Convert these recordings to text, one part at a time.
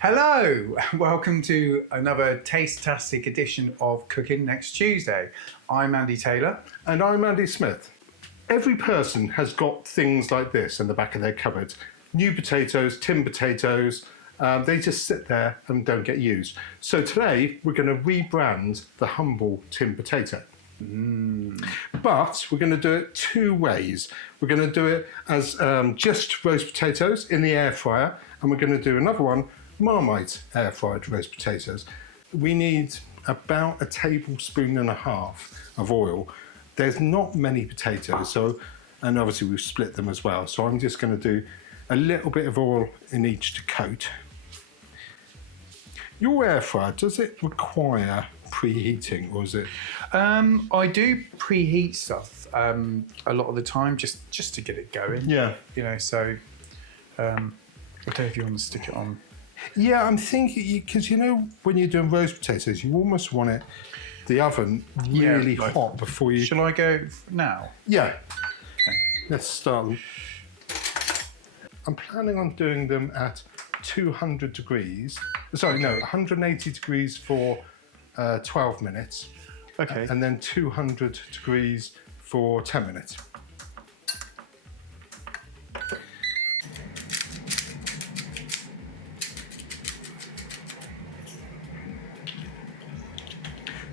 Hello, welcome to another taste-tastic edition of Cooking Next Tuesday. I'm Andy Taylor. And I'm Andy Smith. Every person has got things like this in the back of their cupboard. New potatoes, tin potatoes, they just sit there and don't get used. So today we're going to rebrand the humble tin potato. But we're going to do it two ways. We're going to do it as just roast potatoes in the air fryer, and we're going to do another one, Marmite air fried roast potatoes. We need about 1.5 tablespoons of oil. There's not many potatoes, and obviously we've split them as well. So I'm just going to do a little bit of oil in each to coat. Your air fryer, does it require preheating, or is it? I do preheat stuff a lot of the time, just to get it going. Yeah. You know, so I don't know if you want to stick it on. Yeah, I'm thinking, because you know when you're doing roast potatoes, you almost want it, the oven really hot before you... Shall I go now? Yeah. Okay. Let's start. I'm planning on doing them at 200 degrees. Sorry, no, 180 degrees for 12 minutes. Okay. And then 200 degrees for 10 minutes.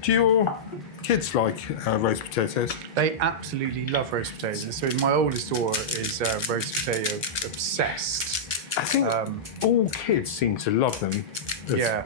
Do your kids like roast potatoes? They absolutely love roast potatoes. So my oldest daughter is roast potato obsessed. I think all kids seem to love them. Yeah.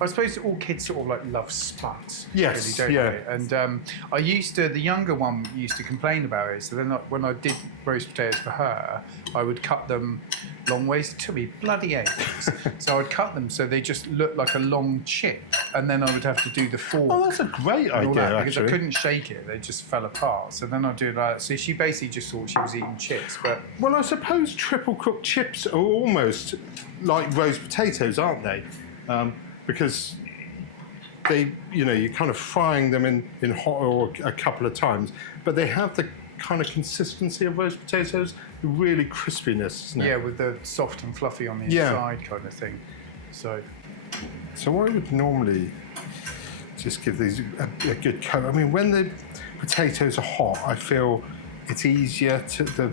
I suppose all kids sort of like love spuds. Yes, really, don't yeah. they? And the younger one used to complain about it. So then when I did roast potatoes for her, I would cut them long ways. It took me bloody ages. So I'd cut them so they just looked like a long chip. And then I would have to do the fork. Oh, that's a great idea, because I couldn't shake it. They just fell apart. So then I'd do it like that. So she basically just thought she was eating chips. But well, I suppose triple cooked chips are almost like roast potatoes, aren't they? Because they, you know, you're kind of frying them in hot oil a couple of times, but they have the kind of consistency of roast potatoes, the really crispiness, isn't it? yeah, with the soft and fluffy on the inside kind of thing. So I would normally just give these a good coat. I mean, when the potatoes are hot, I feel it's easier to, the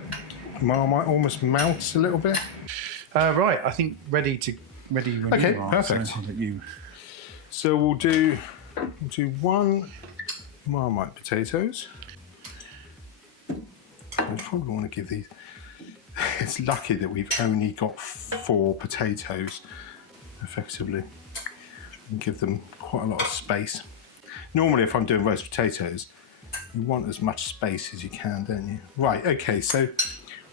Marmite almost melts a little bit. right, I think ready when okay, you are. perfect. So we'll do one Marmite potatoes. I probably want to give these. It's lucky that we've only got 4 potatoes, effectively, and give them quite a lot of space. Normally, if I'm doing roast potatoes, you want as much space as you can, don't you? Right. Okay. So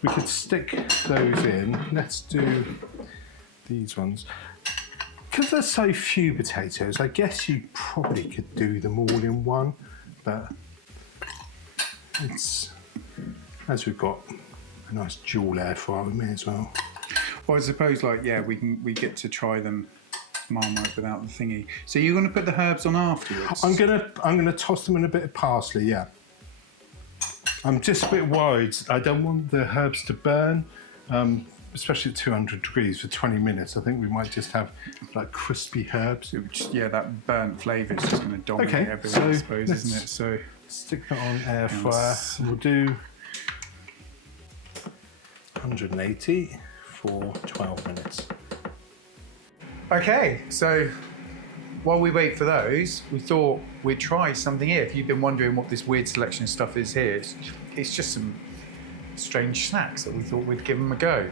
we could stick those in. Let's do these ones. Because there's so few potatoes, I guess you probably could do them all in one, but it's, as we've got a nice dual air fryer, we may as well. Well, I suppose we get to try them Marmite without the thingy. So you're going to put the herbs on afterwards? I'm gonna toss them in a bit of parsley. Yeah. I'm just a bit worried. I don't want the herbs to burn. Especially at 200 degrees for 20 minutes, I think we might just have like crispy herbs. That burnt flavour is just going to dominate everything, I suppose, isn't it? So stick that on air fryer. We'll do 180 for 12 minutes. Okay, so while we wait for those, we thought we'd try something here. If you've been wondering what this weird selection of stuff is here, it's just some strange snacks that we thought we'd give them a go.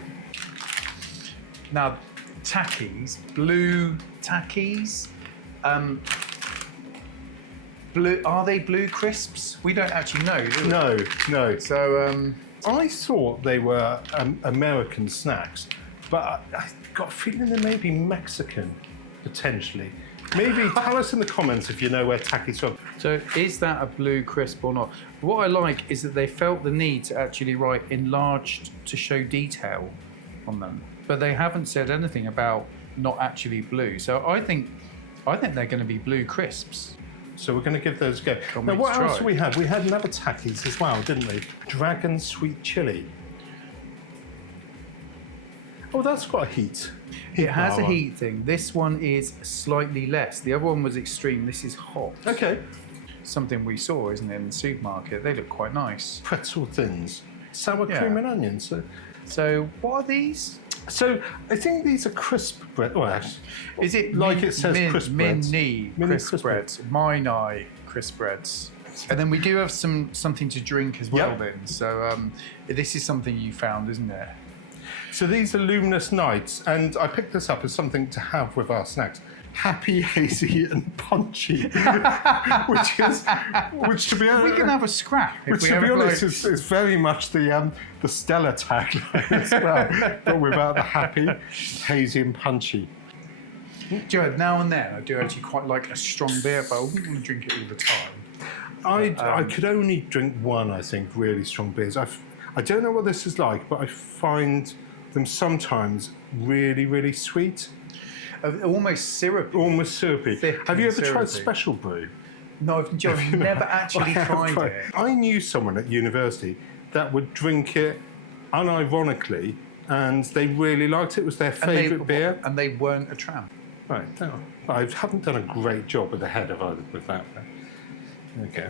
Now, Takis, blue Takis, are they blue crisps? We don't actually know, do we? No. So, I thought they were American snacks, but I got a feeling they may be Mexican, potentially. Maybe tell us in the comments if you know where Takis from. So is that a blue crisp or not? What I like is that they felt the need to actually write enlarged to show detail on them, but they haven't said anything about not actually blue. So I think they're going to be blue crisps. So we're going to give those a go. Now, what else do we have? We had another Takis as well, didn't we? Dragon sweet chili. Oh, that's got a heat. It has a power. heat thing. This one is slightly less. The other one was extreme. This is hot. Okay. Something we saw, isn't it, in the supermarket? They look quite nice. Pretzel thins, sour Yeah. cream and onions. So what are these? So I think these are crisp bread. Well, Is it like it says crisp breads? mini crisp breads, mini crisp breads. And then we do have something to drink as well. Yep. Then, so this is something you found, isn't it? So these are luminous nights, and I picked this up as something to have with our snacks. Happy, hazy, and punchy, which to be honest, We can have a scrap. If which we to be have, honest like- is very much the Stella tagline as well, but without the happy, hazy, and punchy. Do you know, now and then I do actually quite like a strong beer, but I wouldn't want to drink it all the time. I could only drink one, I think, really strong beers. I don't know what this is like, but I find them sometimes really, really sweet. Almost syrupy. Almost syrupy. Thick Have you and ever tried syrupy. Special Brew? No, I've never actually tried it. I knew someone at university that would drink it unironically, and they really liked it. It was their favourite beer. And they weren't a tramp. Right. No, I haven't done a great job with the head of either with that. Okay.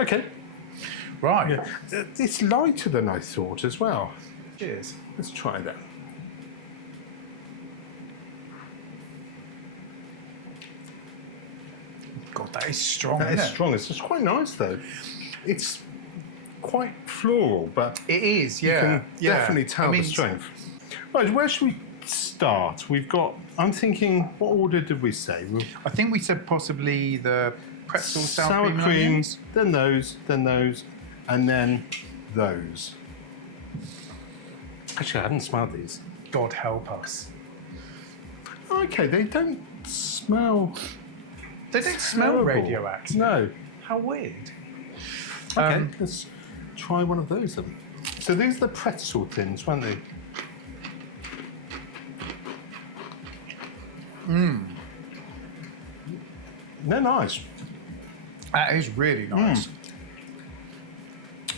Okay. Right. Yeah. It's lighter than I thought as well. Cheers. Let's try that. God, that is strong. That is isn't it? strong. It's just quite nice though. It's quite floral, but It is, you yeah. can yeah. definitely tell I mean, the strength. Right, where should we start? We've got. I'm thinking. What order did we say? I think we said possibly the pretzel sour cream, onions. then those, and then those. Actually, I hadn't smelled these. God help us. Okay, they don't smell. They don't smell terrible. radioactive. No. How weird. Okay, let's try one of those then. So these are the pretzel thins, weren't they? They're nice. That is really nice.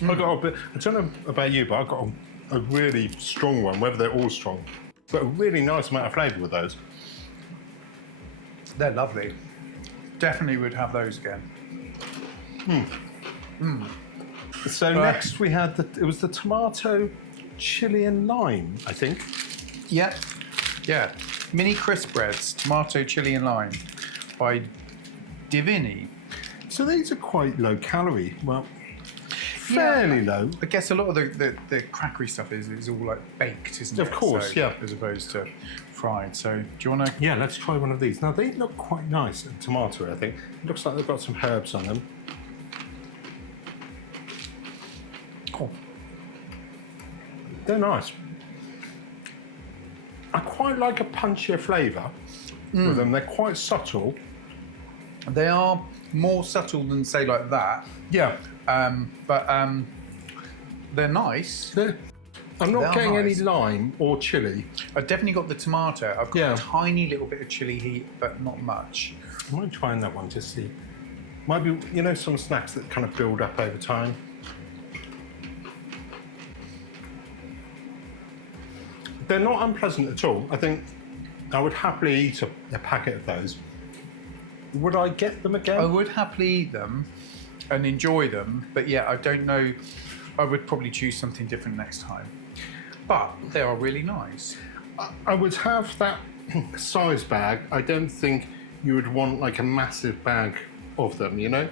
I got a bit. I don't know about you, but I got a really strong one. Whether they're all strong, but a really nice amount of flavour with those. They're lovely. Definitely would have those again. So next we had it was the tomato, chili and lime, I think. Yeah. Yeah. Mini crisp breads, tomato, chili and lime by Divini. So these are quite low calorie. Well, fairly low. I guess a lot of the crackery stuff is all like baked, isn't it? Of course, So, yeah. As opposed to fried. So do you want to? Yeah, let's try one of these. Now they look quite nice. Tomato, I think. It looks like they've got some herbs on them. Cool. They're nice. I quite like a punchier flavour with them. They're quite subtle. They are more subtle than say like that. Yeah. But they're nice. I'm not They're getting any nice. lime or chili. I've definitely got the tomato. I've got Yeah. a tiny little bit of chili heat, but not much. I might try that one to see. Might be, you know, some snacks that kind of build up over time. They're not unpleasant at all. I think I would happily eat a packet of those. Would I get them again? I would happily eat them and enjoy them, but yeah, I don't know. I would probably choose something different next time. But they are really nice. I would have that size bag. I don't think you would want like a massive bag of them, you know?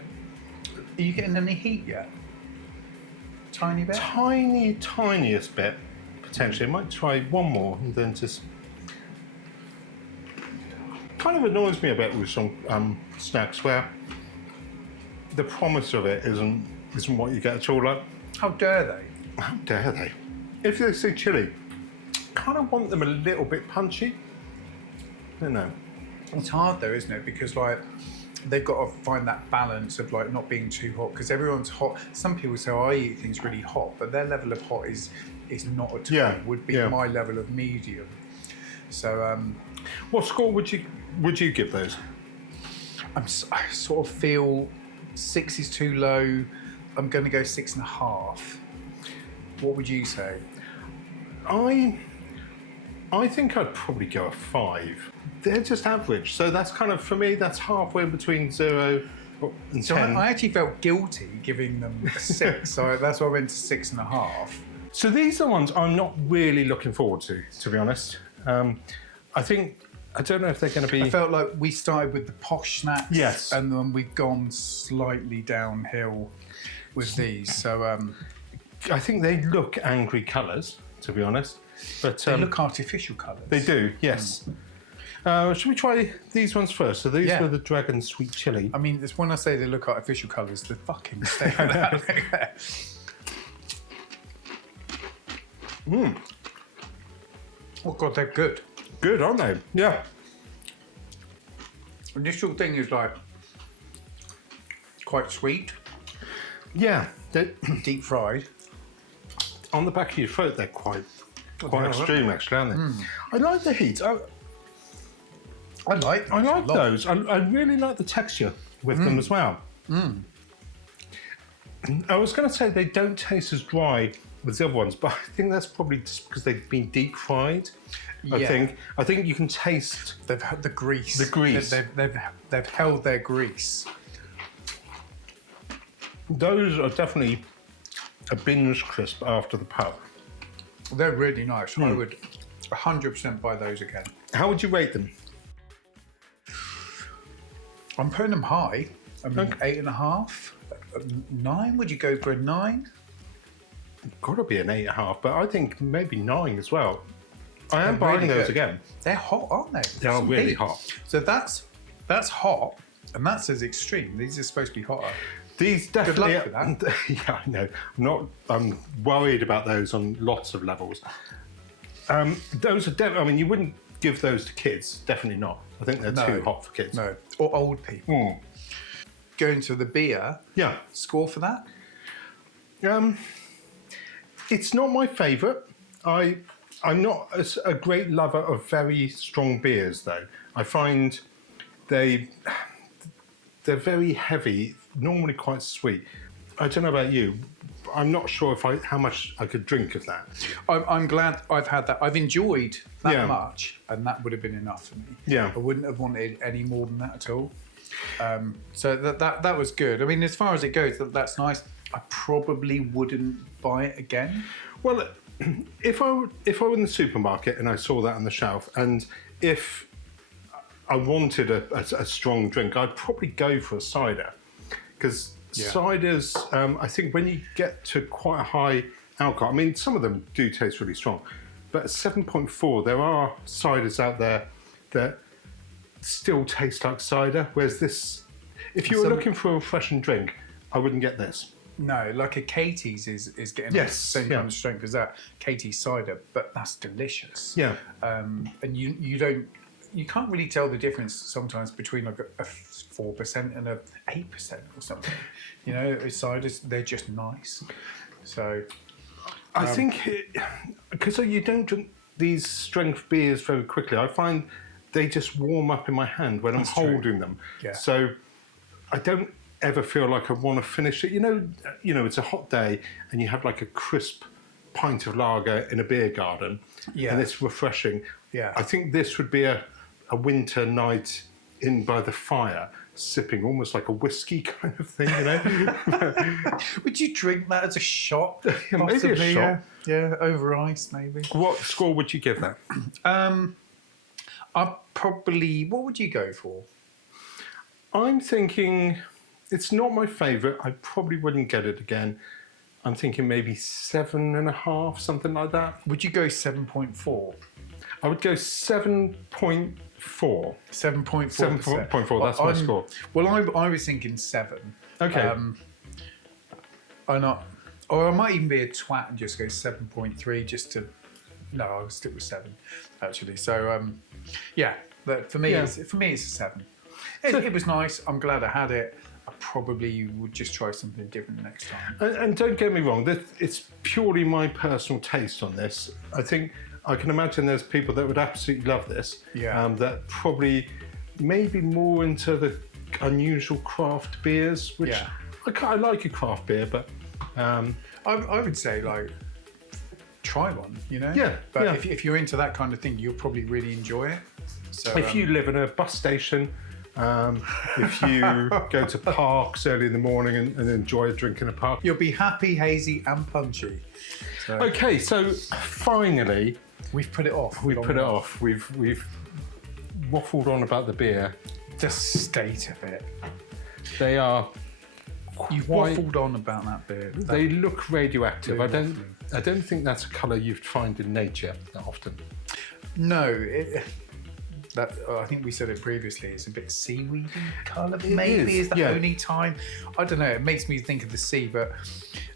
Are you getting any heat yet? Tiny bit? Tiniest bit, potentially. I might try one more and then just... Kind of annoys me a bit with some snacks where the promise of it isn't what you get at all. Like, How dare they? how dare they? If they say chili, kind of want them a little bit punchy. I don't know. It's hard though, isn't it? Because like they've got to find that balance of like not being too hot. Because everyone's hot. Some people say, "Oh, I eat things really hot," but their level of hot is not at all. Yeah, Would be yeah. my level of medium. So What score would you give those? I sort of feel 6 is too low. I'm going to go 6.5. What would you say? I think I'd probably go a 5. They're just average, so that's kind of, for me, that's halfway between 0 and 10. So I actually felt guilty giving them a 6, so that's why I went to 6.5. So these are ones I'm not really looking forward to be honest. I don't know if they're going to be... I felt like we started with the posh snacks, yes, and then we've gone slightly downhill with these. So I think they look angry colours, to be honest. But they look artificial colours. They do, yes. Should we try these ones first? So these were the Dragon Sweet Chili. I mean, it's when I say they look artificial colours, they fucking stay like that. Oh God, they're good. Good, aren't they? Yeah. Initial thing is like quite sweet. Yeah. Deep fried. On the back of your throat, they're quite extreme, actually, aren't they? I like the heat. I like those. I really like the texture with them as well. I was going to say they don't taste as dry as the other ones, but I think that's probably just because they've been deep fried. I think you can taste. They've had the grease. The grease. They've held their grease. Those are definitely a binge crisp after the pub. They're really nice. I would 100% buy those again. How would you rate them? I'm putting them high. I mean, 8.5, 9. Would you go for a 9? Got to be an 8.5, but I think maybe 9 as well. I am buying those again. They're hot, aren't they? They are really hot. So that's hot, and that's as extreme. These are supposed to be hotter. These definitely. Good luck with that. Yeah, I know. I'm worried about those on lots of levels. Those are. I mean, you wouldn't give those to kids. Definitely not. I think they're too hot for kids. No, or old people. Going to the beer. Yeah. Score for that? It's not my favourite. I'm not a great lover of very strong beers, though. I find they're very heavy, normally quite sweet. I don't know about you. I'm not sure how much I could drink of that. I'm glad I've had that. I've enjoyed that much, and that would have been enough for me. Yeah. I wouldn't have wanted any more than that at all. So that was good. I mean, as far as it goes, that's nice. I probably wouldn't buy it again. Well, if I were in the supermarket and I saw that on the shelf, and if I wanted a strong drink, I'd probably go for a cider, because ciders, I think when you get to quite a high alcohol, I mean, some of them do taste really strong, but at 7.4, there are ciders out there that still taste like cider, whereas this, if you were looking for a refreshing drink, I wouldn't get this. No, like a Katie's is getting the same kind of strength as that. Katie's cider, but that's delicious. Yeah. And you can't really tell the difference sometimes between like a 4% and a 8% or something. You know, ciders, they're just nice. So I think because you don't drink these strength beers very quickly, I find they just warm up in my hand when I'm holding them. Yeah. So I don't ever feel like I want to finish it. You know, it's a hot day and you have like a crisp pint of lager in a beer garden, and it's refreshing. Yeah. I think this would be a winter night in by the fire, sipping almost like a whiskey kind of thing, you know. Would you drink that as a shot? Maybe a shot. Yeah, over ice maybe. What score would you give that? I'd probably, what would you go for? I'm thinking, it's not my favourite. I probably wouldn't get it again. I'm thinking maybe 7.5, something like that. Would you go 7.4? I would go 7.4. 7.4. 7.4. That's my score. Well, I was thinking 7. Okay. Or I might even be a twat and just go 7.3 just to. No, I'll stick with 7 actually. So but for me, it's a 7. It was nice. I'm glad I had it. I probably would just try something different next time. And don't get me wrong, it's purely my personal taste on this. I think I can imagine there's people that would absolutely love this. Yeah. That probably maybe more into the unusual craft beers, which I like a craft beer, but I would say like try one, you know? Yeah, But yeah. if you're into that kind of thing, you'll probably really enjoy it. So If you live in a bus station, if you go to parks early in the morning and enjoy a drink in a park. you'll be happy, hazy, and punchy. So Okay, so finally, we've put it off. we long put it enough. off. We've waffled on about the beer. The state of it. They are You've quite- waffled on about that beer. They look radioactive. Blue I don't think that's a colour you'd find in nature that often. No, I think we said it previously. It's a bit seaweedy colour. It Maybe is, is the yeah. only time. I don't know. It makes me think of the sea, but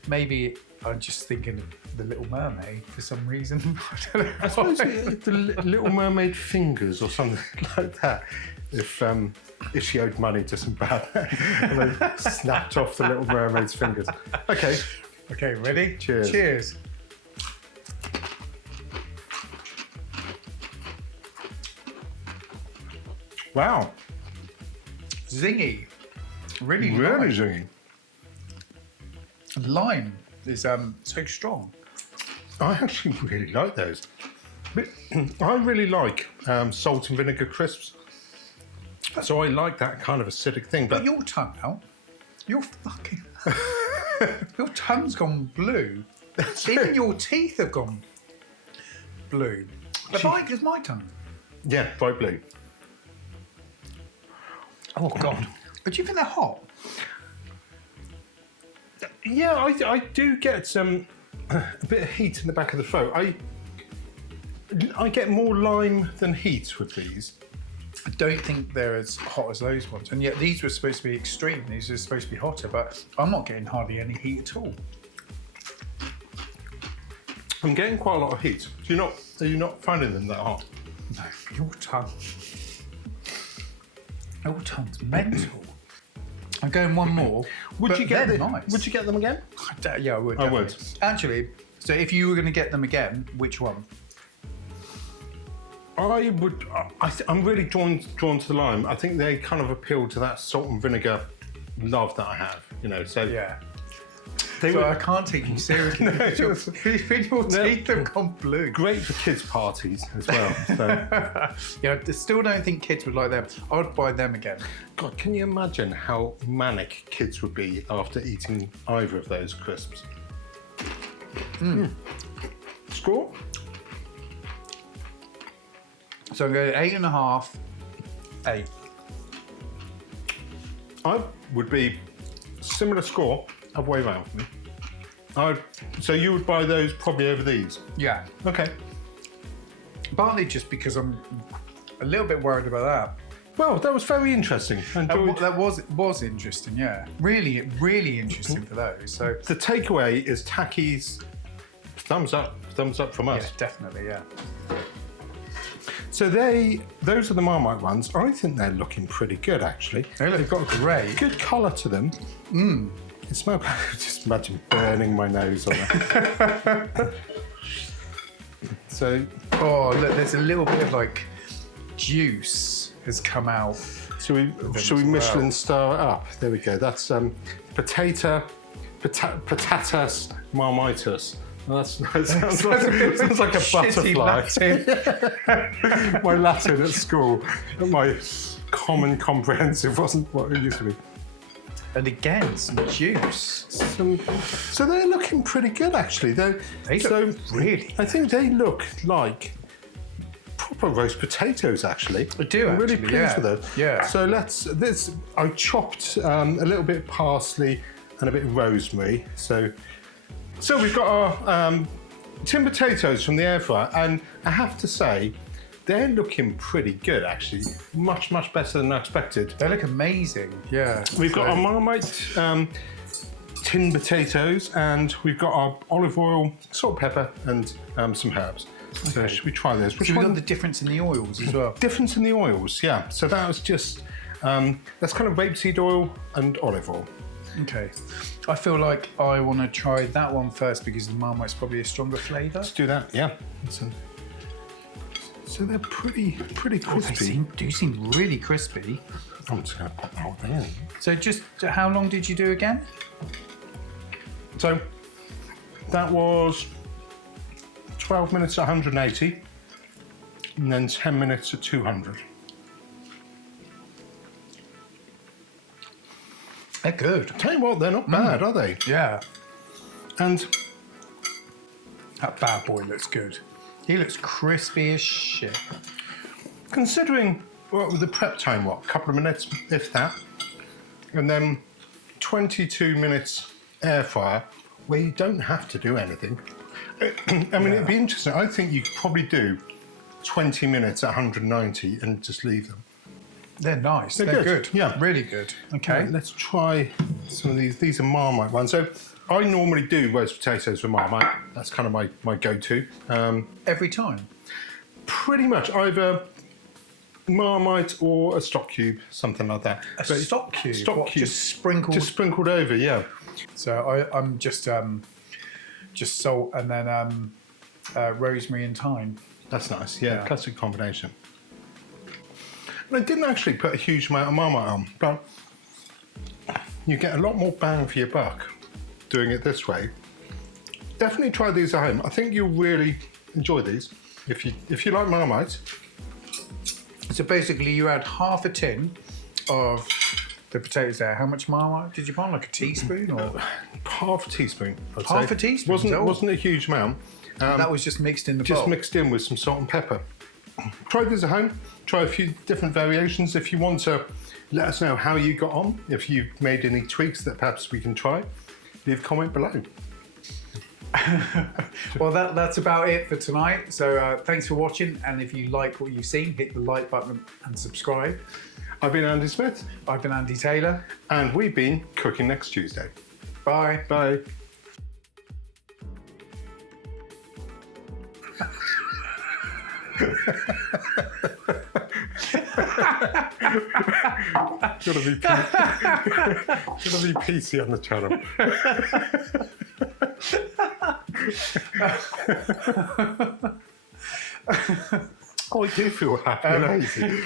maybe I'm just thinking of the Little Mermaid for some reason. I don't know. I suppose the Little Mermaid fingers or something like that. If she owed money to some bad and they snapped off the Little Mermaid's fingers. Okay. Okay, ready? Cheers. Cheers. Wow. Zingy. Really Really nice. zingy. Lime is so strong. I actually really like those. But I really like salt and vinegar crisps. So I like that kind of acidic thing. But But your tongue out. You're fucking. Your tongue's gone blue. Even your teeth have gone blue. But is my tongue? yeah, bright blue. Oh God. But do you think they're hot? Yeah, I do get a bit of heat in the back of the throat. I get more lime than heat with these. I don't think they're as hot as those ones. And yet these were supposed to be extreme. These were supposed to be hotter, but I'm not getting hardly any heat at all. I'm getting quite a lot of heat. Are you not finding them that hot? No, your tongue. Your tongue's mental. I'm going one more. Would you get they're them? nice. Would you get them again? Yeah, I would. I would. definitely. Actually, so if you were going to get them again, which one? I would. I'm really drawn to the lime. I think they kind of appeal to that salt and vinegar love that I have. You know, so Yeah. they So were I can't take you seriously. because your teeth have gone blue. great for kids' parties as well. So, Yeah, I still don't think kids would like them. I would buy them again. God, can you imagine how manic kids would be after eating either of those crisps? Score? So I'm going 8.5, 8. I would be similar score, other way around for me. So you would buy those probably over these? Yeah. Okay. Partly just because I'm a little bit worried about that. Well, that was very interesting. Enjoyed. That was interesting, yeah. Really interesting for those. So The takeaway is Tacky's thumbs up from yeah, us. definitely, yeah. So those are the Marmite ones. I think they're looking pretty good actually. They've got great. Good colour to them. It smells. Just imagine burning my nose on it. So, Oh, look, there's a little bit of like juice has come out. should we as well. Michelin star it up? There we go. That's patatas marmitus. That sounds like a Shitty butterfly. Latin. My Latin at school, my common comprehensive wasn't what it used to be. And again, some juice. So they're looking pretty good actually. They look really I think they look like proper roast potatoes actually. I do, I'm really actually, pleased yeah. with those. Yeah. So I chopped a little bit of parsley and a bit of rosemary. So we've got our tin potatoes from the air fryer, and I have to say, they're looking pretty good actually. Much better than I expected. They look amazing. Yeah. We've got our Marmite tin potatoes, and we've got our olive oil, salt, pepper, and some herbs. So should we try those? So we've got the difference in the oils as well. Difference in the oils, yeah. So that was just that's kind of rapeseed oil and olive oil. Okay. I feel like I want to try that one first because the Marmite's probably a stronger flavour. Let's do that, yeah. So they're pretty They crispy. do seem really crispy. I'm just going to pop the whole thing in. So just how long did you do again? So that was 12 minutes at 180, and then 10 minutes at 200. They're good. Tell you what, they're not bad, are they? Yeah. And That bad boy looks good. He looks crispy as shit. considering what with the prep time, what, a couple of minutes, if that, and then 22 minutes air fryer, where you don't have to do anything. I mean, it'd be interesting. I think you could probably do 20 minutes at 190 and just leave them. They're nice. They're They're good. good. Yeah. Really good. Okay. Right, let's try some of these. These are Marmite ones. So I normally do roast potatoes with Marmite. That's kind of my go-to. Every time. Pretty much either Marmite or a stock cube, something like that. A stock cube? Stock What, cube. just sprinkled? Just sprinkled over, yeah. So I'm just salt and then rosemary and thyme. That's nice, yeah, classic combination. And I didn't actually put a huge amount of Marmite on, but you get a lot more bang for your buck doing it this way. Definitely try these at home. I think you'll really enjoy these if you like Marmite. So basically you add half a tin of the potatoes there. How much Marmite did you put on? Like a teaspoon or? Half a teaspoon, I'd say. Half a teaspoon? Wasn't a huge amount. That was just mixed in the Just bowl? mixed in with some salt and pepper. Try these at home. Try a few different variations. If you want to let us know how you got on, if you've made any tweaks that perhaps we can try, leave a comment below. Well, that's about it for tonight. So thanks for watching. And if you like what you've seen, hit the like button and subscribe. I've been Andy Smith. I've been Andy Taylor. And we've been cooking next Tuesday. Bye. Bye. Gotta be PC on the channel. Oh, I do feel happy and easy.